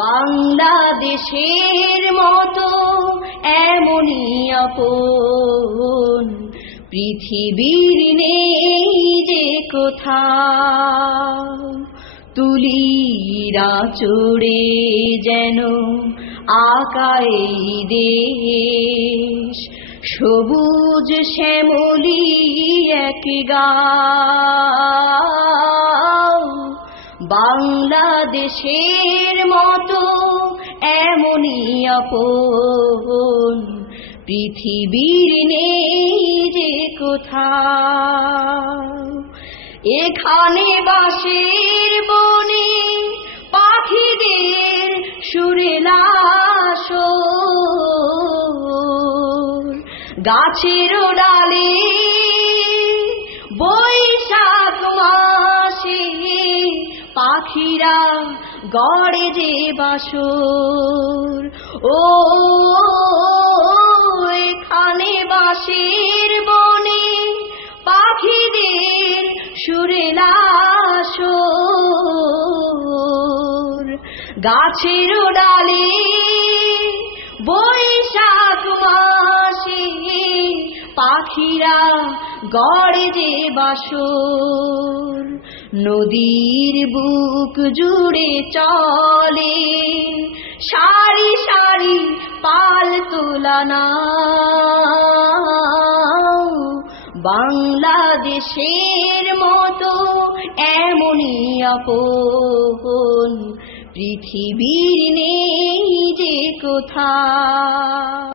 বাংলাদেশের মতো এমনই আপন পৃথিবীর নেই যে কোথাও। তুলিরা চড়ে যেন আকাই দেশ, সবুজ শ্যামলী এক গাঁও। বাংলাদেশের মতো এমনই আপন পৃথিবীর নেই যে কোথাও। এখানে বাঁশের বনে পাখিদের সুরেলা সুর, গাছের ডালে বৈশাখ মাসে পাখিরা গড়ে যে বাসর। ও এখানে বাঁশের বনে পাখিদের সুরেলা সুর, গাছের ডালে বৈশাখ মাসে পাখিরা গড়ে যে বাসর। নদীর বুক জুড়ে চলে সারি সারি পাল তোলা নাও। বাংলাদেশের মতো এমনই আপন পৃথিবীর নেই যে কোথাও।